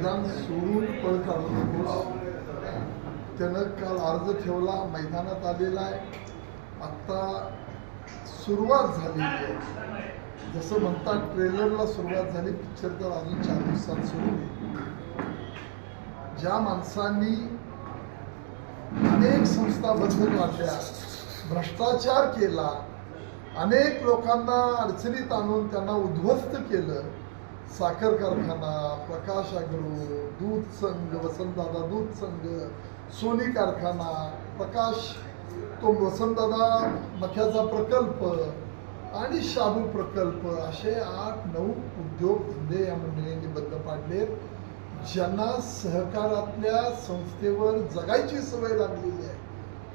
मैदान सोडून पळ काढू नकोस. त्यानं काल अर्ज ठेवला, मैदानात आलेला आहे. आत्ता सुरुवात झालेली आहे. जसं म्हणतात ट्रेलरला सुरुवात झाली, पिक्चर तर अजून 4 दिवसात सुरू होईल. ज्या माणसांनी अनेक संस्था बंद काढल्या, भ्रष्टाचार केला, अनेक लोकांना अडचणीत आणून त्यांना उद्ध्वस्त केलं, साखर कारखाना, प्रकाश ॲग्रो, दूध संघ, वसंतदादा दूध संघ, सोनी कारखाना, प्रकाश तो वसंतदादा मख्याचा प्रकल्प आणि शाबू प्रकल्प, असे 8-9 उद्योग धंदे या मंडळींनी बंद पाडले. ज्यांना सहकारातल्या संस्थेवर जगायची सवय लागलेली आहे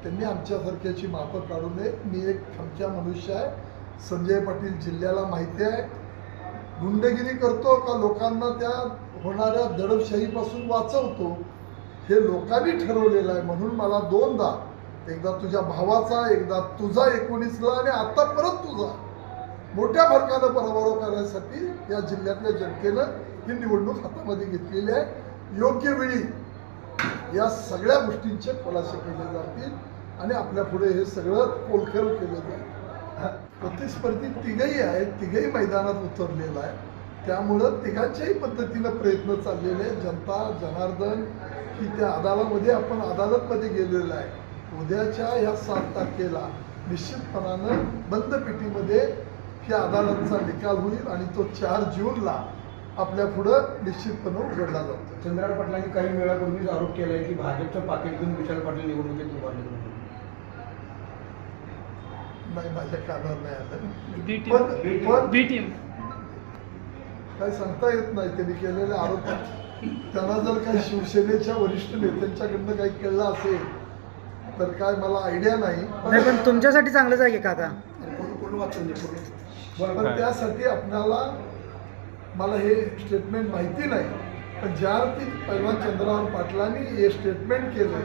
त्यांनी आमच्यासारख्याची मापं काढू नयेत. मी एक खमक्या मनुष्य आहे. संजय पाटील जिल्ह्याला माहिती आहे. गुंडगिरी करतो का लोकांना त्या होणाऱ्या दडपशाहीपासून वाचवतो हे लोकांनी ठरवलेलं आहे. म्हणून मला 2दा, एकदा तुझ्या भावाचा, एकदा तुझा 19ला आणि आता परत तुझा मोठ्या फरकानं पराभव करण्यासाठी या जिल्ह्यातल्या जनतेनं ही निवडणूक हातामध्ये घेतलेली आहे. योग्य वेळी या सगळ्या गोष्टींचे खुलासे केले जातील आणि आपल्या पुढे हे सगळं पोलखोल केलं जाईल. प्रतिस्पर्धी तिघही आहेत, तिघही मैदानात उतरलेलं आहे. त्यामुळं तिघांच्याही पद्धतीनं प्रयत्न चाललेले आहेत. जनता जनार्दन की त्या अदालतमध्ये गेलेलं आहे. उद्याच्या ह्या 7 तारखेला निश्चितपणानं बंद पेटीमध्ये ह्या अदालतचा निकाल होईल आणि तो 4 जूनला आपल्या पुढं निश्चितपणे उघडला जातो. चंद्रकांत पाटलांनी काही वेळापूर्वीच आरोप केला आहे की भाजपचं पाकिट घेऊन विशाल पाटील निवडणुकीत उभारले. नाही, माझ्या कानावर नाही आलं. पण काय सांगता येत नाही. त्यांनी केलेले आरोप त्यांना जर काही शिवसेनेच्या वरिष्ठ नेत्यांच्याकडनं काही कळलं असेल तर काय मला आयडिया नाही. पण तुमच्यासाठी चांगलंच आहे की काका. पण त्यासाठी आपल्याला मला हे स्टेटमेंट माहिती नाही. पण ज्या अर्थी पैलवान चंद्रकांत पाटलांनी हे स्टेटमेंट केलं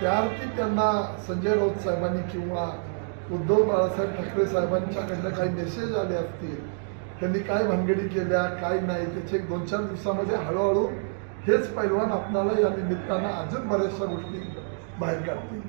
त्या अर्थी त्यांना संजय राऊत साहेबांनी किंवा उद्धव बाळासाहेब ठाकरे साहेबांच्याकडनं काही मेसेज आले असतील. त्यांनी काय भानगडी केल्या काय नाही त्याचे 2-4 दिवसामध्ये हळूहळू हेच पैलवान आपल्याला या निमित्तानं अजून बऱ्याचशा गोष्टी बाहेर काढतील.